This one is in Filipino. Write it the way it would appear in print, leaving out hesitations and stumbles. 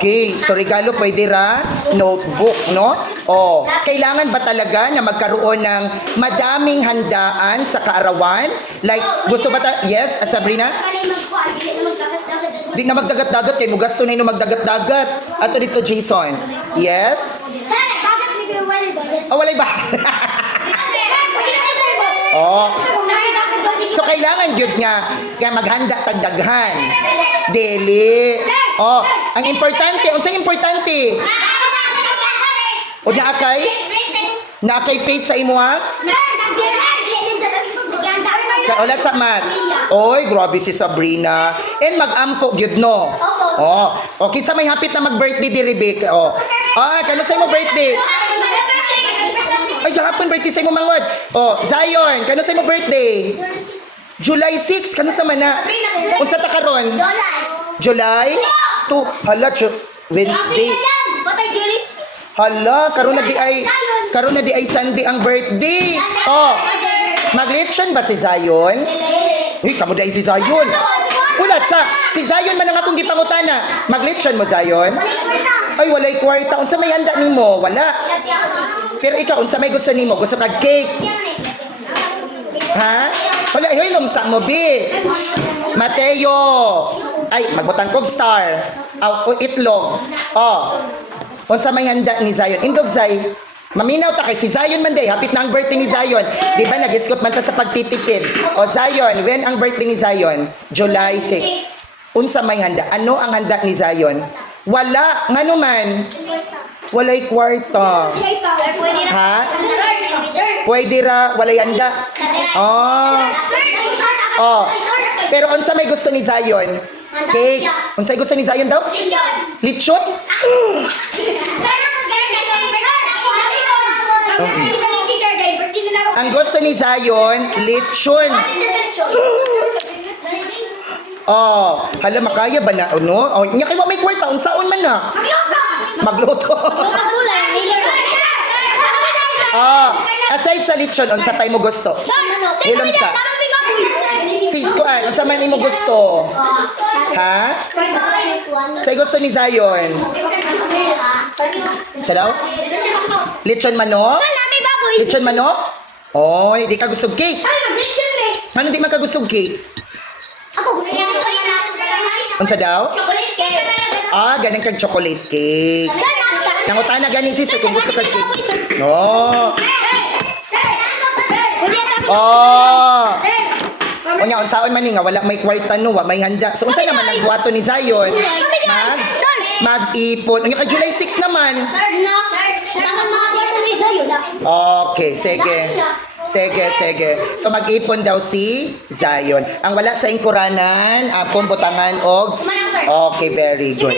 Okay, so regalo pwede ra notebook, no? Oh, kailangan ba talaga na magkaroon ng madaming handaan sa kaarawan? Like, gusto ba yes, Sabrina? Di na magdagat-dagat, kay mo gasto na yun magdagat-dagat. Ato dito, Jason. Yes? Oh, walay ba? Oh. So kailangan gyud nga kaya maghanda tag daghan. Dili. Oh, ang importante, unsay importante? O na kay faith sa imo ha? Ulat sa mat. Oy, grabe si Sabrina. And mag-ampo gyud no. Oh, okay sa may hapit na mag-birthday di Rebecca. Oh. Ah, kano sa imo birthday? Ay, gahapon birthday sa imo mangod. Oh, Zion, kano sa imo birthday? July 6, kano sa mana? Unsa ta karon? July 2. Hala, Wednesday. Hala, karon na di ay Sunday ang birthday. Oh, maglechon ba si Zion? Uy, kamo di ay si Zion. Ulat sa si Zion man ang akong gipangutana. Maglechon mo Zion? Ay, walay kwarta. Unsa may handa nimo? Wala. Pero ikaw, unsa may gusto nimo? Gusto kag cake? Ha? Wala, hilom sa mo, bi. Mateo. Ay, magbutang kog star. O itlog. Oh. Unsa may handa ni Zion? Indog Zay. Maminaw ta kay si Zion man day, hapit na ang birthday ni Zion. Di ba nag-iskot man ta sa pagtitipid? O Zion, when ang birthday ni Zion? July 6. Unsa may handa? Ano ang handa ni Zion? Wala, ngano man? Walay kwarta. Ha? Pwede ra, walay handa. Oh. Oh. Pero unsa may gusto ni Zion? Cake. Unsa gusto ni Zion daw? Lechon? Ang gusto ni Zion, lechon. Oh, hala makaya ba na ano? Oh, nya kay wa may kwarta unsaon man na? Magluto. Ah, aside sa lechon, unsa tay mo gusto? Hilom sa. Si kuan, unsa man imo gusto? Ha? Say gusto ni Zion. Sa daw? Lechon manok? Lechon manok? Oy, di ka gusto cake. Ano di man ka gusto cake? Unsa daw? Ah, ganun kag chocolate cake. Nangutana ganin sister kung gusto kag cake. Oh. Oh. Unya unsaon man ni nga wala may kwarta no, wa may handa. So unsa naman nagbuhaton ni Zion? Mag-ipon. Unya kay July 6 naman. Okay, sige. Sige. So mag-ipon daw si Zion. Ang wala sa ingkuranan, apong butangan og okay, very good.